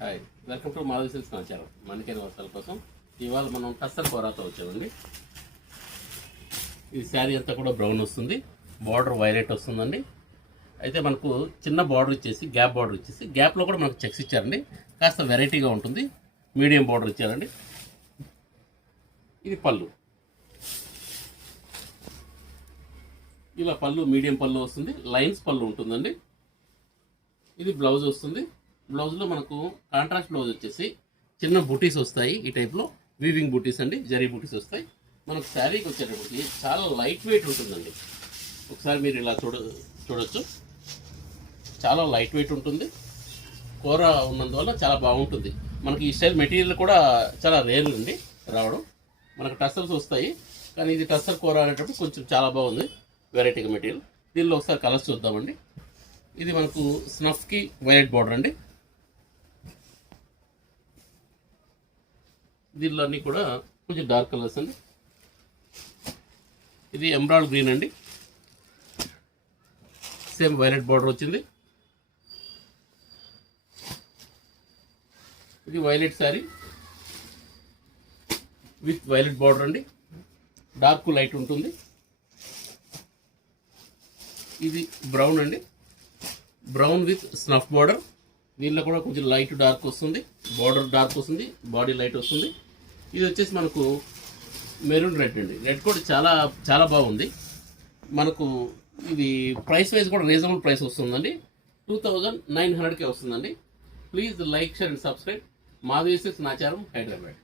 Hi, welcome to Madhavi silks సమాచారం. మనకైన వస్త్రాల కోసం ఇవాళ మనం టస్సర్ కోరాతో వచ్చామండి. ఈ శారీ అంతా కూడా బ్రౌన్ వస్తుంది, బార్డర్ వైలెట్ వస్తుందండి. అయితే మనకు చిన్న బార్డర్ ఇచ్చేసి గ్యాప్ బార్డర్ ఇచ్చేసి గ్యాప్లో కూడా మనకు చెక్స్ ఇచ్చారండి. కాస్త వెరైటీగా ఉంటుంది. మీడియం బార్డర్ ఇచ్చారండి. ఇది పళ్ళు, ఇలా పళ్ళు మీడియం పళ్ళు వస్తుంది, లైన్స్ పళ్ళు ఉంటుందండి. ఇది బ్లౌజ్ వస్తుంది. బ్లౌజ్లో మనకు కాంట్రాస్ట్ బ్లౌజ్ వచ్చేసి చిన్న బూటీస్ వస్తాయి. ఈ టైప్లో వీవింగ్ బూటీస్ అండి, జరీ బూటీస్ వస్తాయి. మనకు శారీకి వచ్చేటప్పటికి చాలా లైట్ వెయిట్ ఉంటుందండి. ఒకసారి మీరు ఇలా చూడొచ్చు, చాలా లైట్ వెయిట్ ఉంటుంది. కూర ఉన్నందువల్ల చాలా బాగుంటుంది. మనకి ఈ స్టైల్ మెటీరియల్ కూడా చాలా రేర్ అండి రావడం. మనకు టస్సర్స్ వస్తాయి, కానీ ఇది టస్సర్ కూర అనేటప్పుడు కొంచెం చాలా బాగుంది, వెరైటీగా మెటీరియల్. దీనిలో ఒకసారి కలర్స్ చూద్దామండి. ఇది మనకు స్నఫ్కి వైలెట్ బార్డర్ అండి. దీనిలో అన్నీ కూడా కొంచెం డార్క్ కలర్స్ అండి. ఇది ఎమరాల్డ్ గ్రీన్ అండి, సేమ్ వైలెట్ బార్డర్ వచ్చింది. ఇది violet sari with violet border అండి, డార్క్ లైట్ ఉంటుంది. ఇది బ్రౌన్ అండి, బ్రౌన్ విత్ స్నఫ్ బార్డర్. దీనిలో కూడా కొంచెం లైట్ డార్క్ వస్తుంది, బార్డర్ డార్క్ వస్తుంది, బాడీ లైట్ వస్తుంది. ఇది వచ్చేసి మనకు మెరూన్ రెడ్ అండి. రెడ్ కూడా చాలా చాలా బాగుంది. మనకు ఇది ప్రైస్ వైజ్ కూడా రీజనబుల్ ప్రైస్ వస్తుందండి. 2900కే వస్తుందండి. Please like, share and subscribe. Madhavi silks Nacharam, Hyderabad.